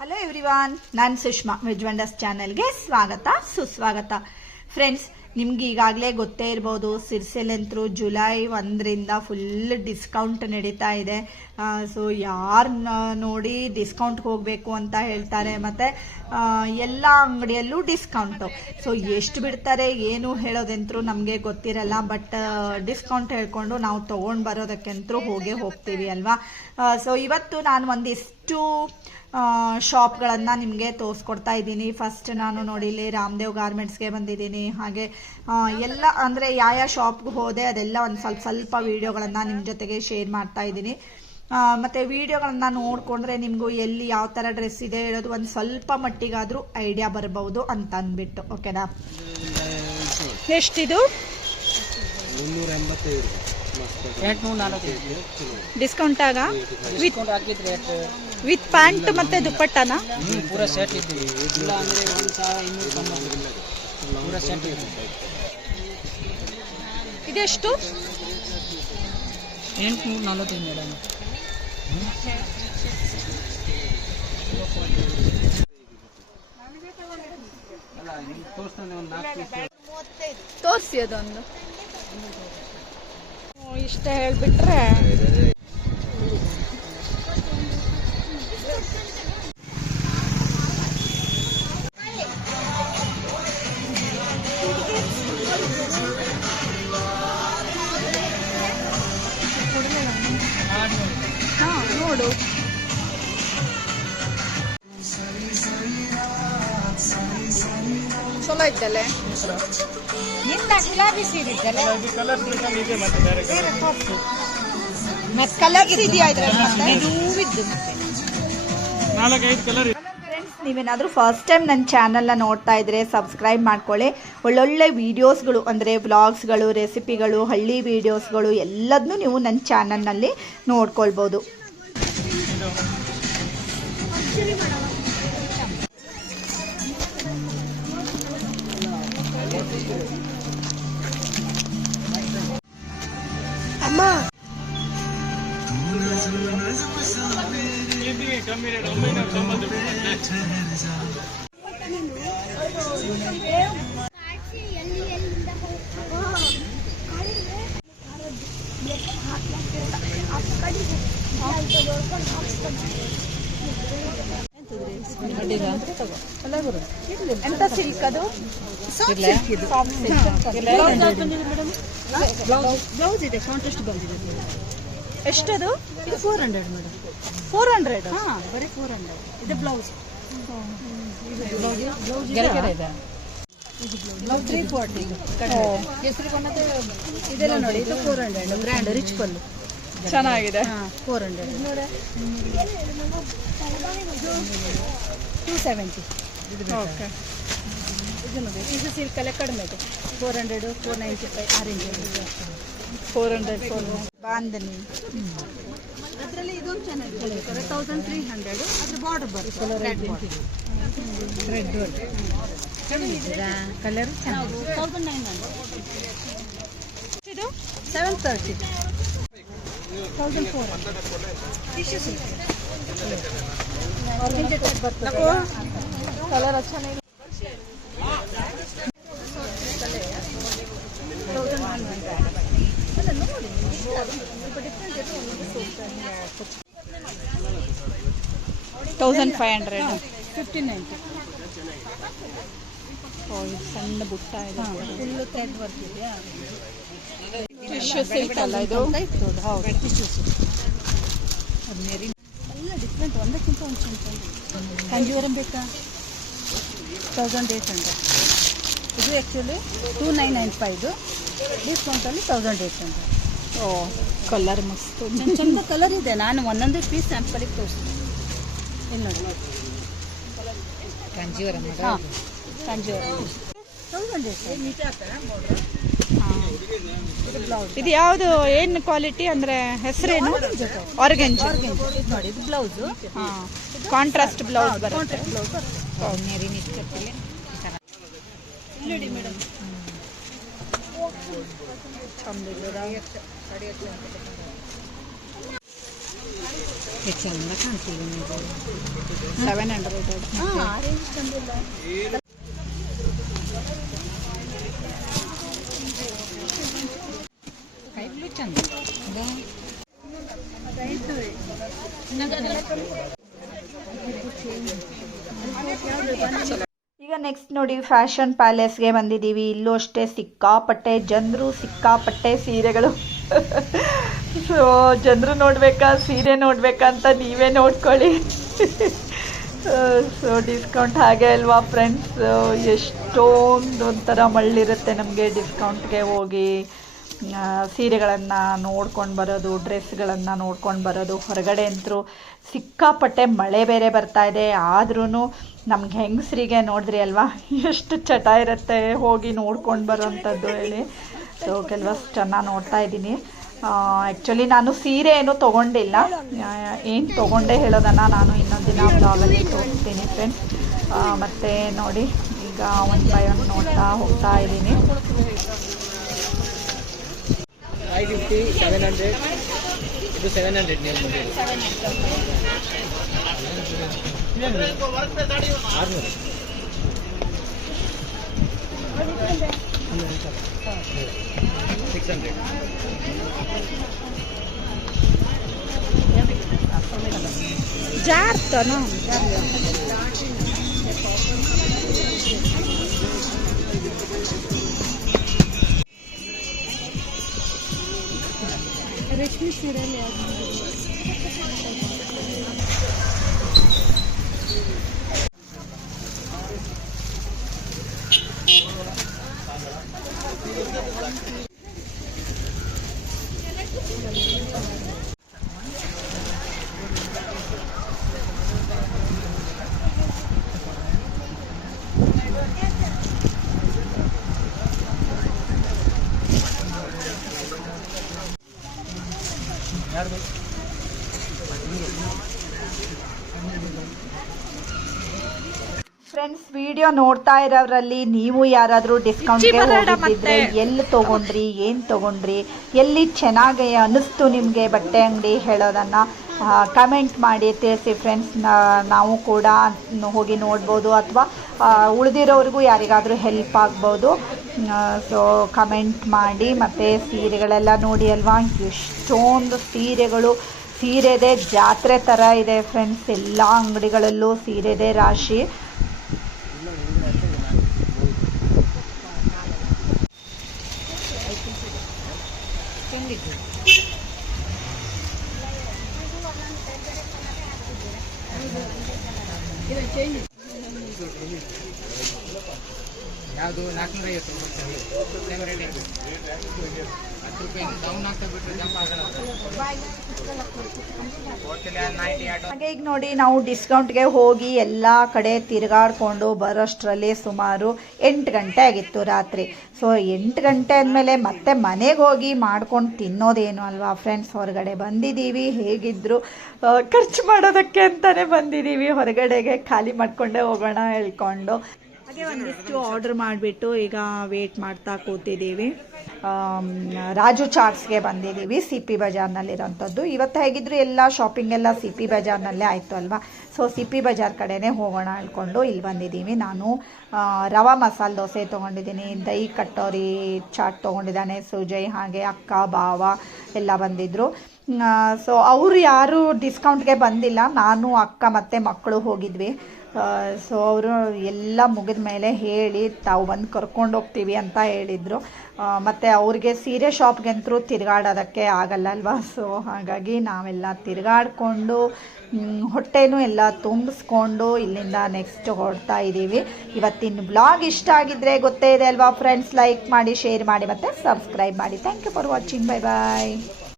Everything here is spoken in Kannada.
ಹಲೋ ಎವ್ರಿವಾನ್ ನಾನು ಸುಷ್ಮಾ ವೆಜ್ವಂಡರ್ಸ್ ಚಾನೆಲ್ಗೆ ಸ್ವಾಗತ, ಸುಸ್ವಾಗತ. ಫ್ರೆಂಡ್ಸ್ ನಿಮ್ಗೆ ಈಗಾಗಲೇ ಗೊತ್ತೇ ಇರ್ಬೋದು ಸಿರ್ಸೆಲೆಂತ್ರು ಜುಲೈ ಒಂದರಿಂದ ಫುಲ್ ಡಿಸ್ಕೌಂಟ್ ನಡೀತಾ ಇದೆ. ಸೊ ಯಾರು ನೋಡಿ ಡಿಸ್ಕೌಂಟ್ಗೆ ಹೋಗಬೇಕು ಅಂತ ಹೇಳ್ತಾರೆ, ಮತ್ತು ಎಲ್ಲ ಅಂಗಡಿಯಲ್ಲೂ ಡಿಸ್ಕೌಂಟು ಸೊ ಎಷ್ಟು ಬಿಡ್ತಾರೆ, ಏನು ಹೇಳೋದಂತರೂ ನಮಗೆ ಗೊತ್ತಿರಲ್ಲ ಬಟ್ ಡಿಸ್ಕೌಂಟ್ ಹೇಳ್ಕೊಂಡು ನಾವು ತೊಗೊಂಡು ಬರೋದಕ್ಕಂತರೂ ಹೋಗೇ ಹೋಗ್ತೀವಿ ಅಲ್ವಾ? ಸೊ ಇವತ್ತು ನಾನು ಒಂದಿಷ್ಟು ಶಾಪ್ಗಳನ್ನು ನಿಮಗೆ ತೋರಿಸ್ಕೊಡ್ತಾ ಇದ್ದೀನಿ. ಫಸ್ಟ್ ನಾನು ನೋಡಿ ಇಲ್ಲಿ ರಾಮದೇವ್ ಗಾರ್ಮೆಂಟ್ಸ್ಗೆ ಬಂದಿದ್ದೀನಿ. ಹಾಗೆ ಎಲ್ಲ ಅಂದರೆ ಯಾವ ಯಾವ ಶಾಪ್ಗೆ ಹೋದೆ ಅದೆಲ್ಲ ಒಂದು ಸ್ವಲ್ಪ ಸ್ವಲ್ಪ ವೀಡಿಯೋಗಳನ್ನು ನಿಮ್ಮ ಜೊತೆಗೆ ಶೇರ್ ಮಾಡ್ತಾ ಇದ್ದೀನಿ. ಮತ್ತು ವೀಡಿಯೋಗಳನ್ನು ನೋಡಿಕೊಂಡ್ರೆ ನಿಮಗೂ ಎಲ್ಲಿ ಯಾವ ಥರ ಡ್ರೆಸ್ ಇದೆ ಹೇಳೋದು ಒಂದು ಸ್ವಲ್ಪ ಮಟ್ಟಿಗಾದರೂ ಐಡಿಯಾ ಬರಬಹುದು ಅಂತ ಅಂದ್ಬಿಟ್ಟು ಓಕೆನಾ ಎಷ್ಟಿದು? ಡಿಸ್ಕೌಂಟ್ ಆಗ? ವಿತ್ ಪ್ಯಾಂಟ್ ಮತ್ತೆ ದುಪ್ಪಟ್ಟನ? ಪೂರ ಸೆಟ್ ಇದ್ದೀವಿ ಇಲ್ಲ ಅಂದರೆ ಒಂದು ಸಾವಿರ ಇನ್ನೂರ ತೊಂಬತ್ತು ಪೂರ ಸೆಟ್ ಇದೆ ಇದೆಷ್ಟು? ಎಂಟ್ನೂರ ನಲವತ್ತೈದು ಮೇಡಮ್. ತೋರಿಸಿ ಅದೊಂದು. ಇಷ್ಟ ಹೇಳಿಬಿಟ್ರೆ ಚಲೋ ಇದ್ದಲೆ ಮತ್ತೆ ಕಲರ್ಸ್ ಇದೆಯಾ ಇದ್ರಲ್ಲಿ ಫ್ರೆಂಡ್ಸ್ ನೀವೇನಾದರೂ ಫಸ್ಟ್ ಟೈಮ್ ನನ್ನ ಚಾನಲ್ನ ನೋಡ್ತಾ ಇದ್ರೆ ಸಬ್ಸ್ಕ್ರೈಬ್ ಮಾಡ್ಕೊಳ್ಳಿ. ಒಳ್ಳೊಳ್ಳೆ ವಿಡಿಯೋಸ್ಗಳು ಅಂದರೆ ವ್ಲಾಗ್ಸ್ಗಳು ರೆಸಿಪಿಗಳು ಹಳ್ಳಿ ವೀಡಿಯೋಸ್ಗಳು ಎಲ್ಲದನ್ನೂ ನೀವು ನನ್ನ ಚಾನಲ್ನಲ್ಲಿ ನೋಡ್ಕೊಳ್ಬೋದು. মা ಹಾಕ್ತಾರೆ ಎಂತ ಸಿಲ್ಕ್ ಅದು? ಬ್ಲೌಸ್. ಇದೆ ಕಾಂಟ್ರಾಸ್ಟ್ ಬ್ಲೌಸ್ ಇದೆ. ಎಷ್ಟದು? ಇದು four hundred madam four hundred ಹಾ ಬರೀ ಫೋರ್ ಹಂಡ್ರೆಡ್ ಇದು ಬ್ಲೌಸ್. ಬ್ಲೌಸ್. ತ್ರೀ ಫೋರ್ಟಿ ಕೇಸರಿ ಬಣ್ಣದ ಇದೆಲ್ಲ ನೋಡಿ ಇದು ಫೋರ್ ಹಂಡ್ರೆಡ್ ಗ್ರ್ಯಾಂಡ್ ರಿಚ್ ಪಲ್ಲು. ಚೆನ್ನಾಗಿದೆ. ಹಾ four hundred two seventy okay ಇದು ನೋಡಿ ಇದು ಸಿಲ್ಕ್ ಎಲ್ಲ ಕಡಿಮೆ ಇದೆ. Four hundred four ninety five ಆ ಫೋರ್ ಹಂಡ್ರೆಡ್ ಫೋರ್ ಬಾಂಧನಿ. ಅದರಲ್ಲಿ ಇದೊಂದು ಚೆನ್ನಾಗಿದೆ ತೌಸಂಡ್ ತ್ರೀ ಹಂಡ್ರೆಡ್ ಅದ್ರ ಬಾರ್ಡರ್ ಬರುತ್ತೆ. Red red colour thousand nine hundred ಇದು seven thirty thousand four silk orange type ಬರ್ತದೆ ಕಲರ್ ಚೆನ್ನಾಗಿದೆ ತೌಸಂಡ್ ಒನ್ ಹಂಡ್ರೆಡ್ ಅಲ್ಲ ನೋಡಿ ಸ್ವಲ್ಪ ಡಿಫ್ರೆಂಟ್ ಇದೆ? Thousand five hundred fifteen ninety ಸಣ್ಣ ಬುಟ್ಟ ಇದೆ ಫುಲ್ಲು ಥ್ರೆಡ್ ವರ್ಕ್ ಇದೆಯಾ ಟಿಶ್ಯೂ ಸಿಲ್ಕ್ ಅಲ್ಲ ಇದು ಹೌದು. ಟಿಶ್ಯೂ ಸಿಲ್ಕ್ ಅದು ಮೆರಿ ಎಲ್ಲ ಡಿಫ್ರೆಂಟ್ ಒಂದಕ್ಕಿಂತ ಒಂದು ಚಂದ ಕಂಜೀವರಂ ಬೇಕಾ? ತೌಸಂಡ್ ಏಯ್ಟ್ ಹಂಡ್ರೆಡ್ ಇದು ಆ್ಯಕ್ಚುಲಿ ಟೂ ನೈನ್ ನೈನ್ ಫೈದು ಡಿಸ್ಕೌಂಟಲ್ಲಿ ತೌಸಂಡ್ ಏಯ್ಟ್ ಹಂಡ್ರೆಡ್ ಓ ಕಲರ್ ಮಸ್ತ್. ಚಂದ ಚಂದ ಕಲರ್ ಇದೆ. ನಾನು ಒಂದೊಂದೇ ಪೀಸ್ ಸ್ಯಾಂಪಲಿಗೆ ತೋರಿಸ್ತೀನಿ. ಇಲ್ಲಿ ನೋಡಿ. ಕಾಂಜೀವರಂ ಹಾಂ ಕಂಜೀವರಂ ತೌಸಂಡ್ ಏಯ್ಟ್ ಇದು ಯಾವುದು ಏನು ಕ್ವಾಲಿಟಿ ಅಂದ್ರೆ ಹೆಸರೇನು? ಆರ್ಗೆಂಜ್ ನೋಡಿ ಇದು ಬ್ಲೌಸು ಹಾಂ ಕಾಂಟ್ರಾಸ್ಟ್ ಬ್ಲೌಸ್ ಬರುತ್ತೆ. ನೋಡಿ ಮೇಡಮ್ ಚಂದ ಕಾಣ್ತಿಲ್ಲ ಸೆವೆನ್ ಹಂಡ್ರೆಡ್ ಹಾಂ ಆರೆಂಜ್ ತಂದಿಲ್ಲ ಕೈಗಳು ಚಂದ ಈಗ ನೆಕ್ಸ್ಟ್ ನೋಡಿ ಫ್ಯಾಷನ್ ಪ್ಯಾಲೇಸ್ಗೆ ಬಂದಿದ್ದೀವಿ. ಇಲ್ಲೂ ಅಷ್ಟೇ ಸಿಕ್ಕಾಪಟ್ಟೆ ಜನರು, ಸಿಕ್ಕಾಪಟ್ಟೆ ಸೀರೆಗಳು. ಸೊ ಜನರು ನೋಡಬೇಕಾ, ಸೀರೆ ನೋಡ್ಬೇಕಾ ಅಂತ ನೀವೇ ನೋಡ್ಕೊಳ್ಳಿ. ಸೊ ಡಿಸ್ಕೌಂಟ್ ಹಾಗೆ ಅಲ್ವಾ ಫ್ರೆಂಡ್ಸ್ ಎಷ್ಟೊಂದು ಒಂಥರ ಮಳ್ಳಿರುತ್ತೆ ನಮಗೆ ಡಿಸ್ಕೌಂಟ್ಗೆ ಹೋಗಿ. ಸೀರೆಗಳನ್ನು ನೋಡ್ಕೊಂಡು ಬರೋದು, ಡ್ರೆಸ್ಗಳನ್ನು ನೋಡ್ಕೊಂಡು ಬರೋದು, ಹೊರಗಡೆ ಅಂತರೂ ಸಿಕ್ಕಾಪಟ್ಟೆ ಮಳೆ ಬೇರೆ ಬರ್ತಾ ಇದೆ. ಆದ್ರೂ ನಮ್ಗೆ ಹೆಂಗಸ್ರಿಗೆ ನೋಡಿದ್ರಿ ಅಲ್ವಾ? ಎಷ್ಟು ಚಟ ಇರುತ್ತೆ ಹೋಗಿ ನೋಡ್ಕೊಂಡು ಬರೋವಂಥದ್ದು ಹೇಳಿ. ಸೊ ಕೆಲವಷ್ಟು ಚೆನ್ನಾಗಿ ನೋಡ್ತಾ ಇದ್ದೀನಿ. ಆ್ಯಕ್ಚುಲಿ ನಾನು ಸೀರೆ ಏನು ತೊಗೊಂಡಿಲ್ಲ ಏನು ತೊಗೊಂಡೆ ಹೇಳೋದನ್ನು ನಾನು ಇನ್ನೊಂದು ದಿನ ಬ್ಲಾಗಲ್ಲಿ ತೋರಿಸ್ತೀನಿ ಫ್ರೆಂಡ್ಸ್ ಮತ್ತು ನೋಡಿ, ಈಗ ಒನ್ ಬೈ ಒನ್ ನೋಡ್ತಾ ಹೋಗ್ತಾ ಇದ್ದೀನಿ. ಫೈವ್ ಫಿಫ್ಟಿ ಸೆವೆನ್ ಹಂಡ್ರೆಡ್ ಇದು ಸೆವೆನ್ ಹಂಡ್ರೆಡ್ ನೀವು ಬಂದಿರೋದು ಆರುನೂರು ಸಿಕ್ಸ್ ಹಂಡ್ರೆಡ್ ಜಾರ್ತನ ರೇಷ್ಮೆ ಸೀರೆಯಲ್ಲಿ ಯಾವ್ದು ಫ್ರೆಂಡ್ಸ್ ವಿಡಿಯೋ ನೋಡ್ತಾ ಇರೋರಲ್ಲಿ ನೀವು ಯಾರಾದರೂ ಡಿಸ್ಕೌಂಟ್ಗೆ ಎಲ್ಲಿ ತೊಗೊಂಡ್ರಿ ಏನು ತೊಗೊಂಡ್ರಿ ಎಲ್ಲಿ ಚೆನ್ನಾಗಿ ಅನ್ನಿಸ್ತು ನಿಮಗೆ ಬಟ್ಟೆ ಅಂಗಡಿ ಹೇಳೋದನ್ನು ಕಮೆಂಟ್ ಮಾಡಿ ತಿಳಿಸಿ ಫ್ರೆಂಡ್ಸ್ ನಾವು ಕೂಡ ಹೋಗಿ ನೋಡ್ಬೋದು ಅಥವಾ ಉಳಿದಿರೋರಿಗೂ ಯಾರಿಗಾದರೂ ಹೆಲ್ಪ್ ಆಗ್ಬೋದು. ಸೊ ಕಮೆಂಟ್ ಮಾಡಿ ಮತ್ತು ಸೀರೆಗಳೆಲ್ಲ ನೋಡಿ ಅಲ್ವಾ? ಎಷ್ಟೊಂದು ಸೀರೆಗಳು ಸೀರೆದೇ ಜಾತ್ರೆ ಥರ ಇದೆ ಫ್ರೆಂಡ್ಸ್ ಎಲ್ಲ ಅಂಗಡಿಗಳಲ್ಲೂ ಸೀರೆದೇ ರಾಶಿ. ಯಾವುದು ನಾಲ್ಕುನೂರ ಐವತ್ತು ಹಾಗೆ ಈಗ ನೋಡಿ ನಾವು ಡಿಸ್ಕೌಂಟ್ಗೆ ಹೋಗಿ ಎಲ್ಲ ಕಡೆ ತಿರುಗಾಡ್ಕೊಂಡು ಬರೋಷ್ಟರಲ್ಲಿ ಸುಮಾರು ಎಂಟು ಗಂಟೆ ಆಗಿತ್ತು ರಾತ್ರಿ. ಸೊ ಎಂಟು ಗಂಟೆ ಆದಮೇಲೆ ಮತ್ತೆ ಮನೆಗೆ ಹೋಗಿ ಮಾಡ್ಕೊಂಡು ತಿನ್ನೋದೇನು ಅಲ್ವಾ ಫ್ರೆಂಡ್ಸ್ ಹೊರಗಡೆ? ಬಂದಿದ್ದೀವಿ ಹೇಗಿದ್ರು ಖರ್ಚು ಮಾಡೋದಕ್ಕೆ ಅಂತಲೇ ಬಂದಿದ್ದೀವಿ ಹೊರಗಡೆಗೆ ಖಾಲಿ ಮಾಡಿಕೊಂಡೇ ಹೋಗೋಣ ಹೇಳ್ಕೊಂಡು. ಹಾಗೆ ಒಂದಿಷ್ಟು ಆರ್ಡರ್ ಮಾಡಿಬಿಟ್ಟು ಈಗ ವೇಟ್ ಮಾಡ್ತಾ ಕೂತಿದ್ದೀವಿ. ರಾಜು ಚಾಟ್ಸ್ಗೆ ಬಂದಿದ್ದೀವಿ ಸಿ ಪಿ ಬಜಾರ್ನಲ್ಲಿರೋಂಥದ್ದು. ಇವತ್ತು ಹೇಗಿದ್ರು ಎಲ್ಲ ಶಾಪಿಂಗ್ ಎಲ್ಲ ಸಿ ಪಿ ಬಜಾರ್ನಲ್ಲೇ ಆಯಿತು ಅಲ್ವಾ? ಸೊ ಸಿ ಪಿ ಬಜಾರ್ ಕಡೆನೇ ಹೋಗೋಣ ಅಂದ್ಕೊಂಡು ಇಲ್ಲಿ ಬಂದಿದ್ದೀವಿ. ನಾನು ರವಾ ಮಸಾಲೆ ದೋಸೆ ತೊಗೊಂಡಿದ್ದೀನಿ ದಹಿ ಕಟ್ಟೋರಿ ಚಾಟ್ ತೊಗೊಂಡಿದ್ದಾನೆ ಸುಜಯ್ ಹಾಗೆ ಅಕ್ಕ ಬಾವ ಎಲ್ಲ ಬಂದಿದ್ದರು ಸೊ ಅವರು ಯಾರು ಡಿಸ್ಕೌಂಟ್ಗೆ ಬಂದಿಲ್ಲ. ನಾನು ಅಕ್ಕ ಮತ್ತು ಮಕ್ಕಳು ಹೋಗಿದ್ವಿ. ಸೊ ಅವರು ಎಲ್ಲ ಮುಗಿದ ಮೇಲೆ ಹೇಳಿ, ತಾವು ಬಂದು ಕರ್ಕೊಂಡು ಹೋಗ್ತೀವಿ ಅಂತ ಹೇಳಿದರು. ಮತ್ತು ಅವ್ರಿಗೆ ಸೀರೆ ಶಾಪ್ಗೆಂತರೂ ತಿರುಗಾಡೋದಕ್ಕೆ ಆಗಲ್ಲ ಅಲ್ವಾ ಸೊ ಹಾಗಾಗಿ ನಾವೆಲ್ಲ ತಿರುಗಾಡಿಕೊಂಡು ಹೊಟ್ಟೆನೂ ಎಲ್ಲ ತುಂಬಿಸ್ಕೊಂಡು ಇಲ್ಲಿಂದ ನೆಕ್ಸ್ಟ್ ಹೊರಡ್ತಾ ಇದ್ದೀವಿ ಇವತ್ತಿನ ಬ್ಲಾಗ್ ಇಷ್ಟ ಆಗಿದ್ರೆ ಗೊತ್ತೇ ಇದೆ ಅಲ್ವಾ? ಫ್ರೆಂಡ್ಸ್ ಲೈಕ್ ಮಾಡಿ ಶೇರ್ ಮಾಡಿ ಮತ್ತು ಸಬ್ಸ್ಕ್ರೈಬ್ ಮಾಡಿ. Thank you for watching bye bye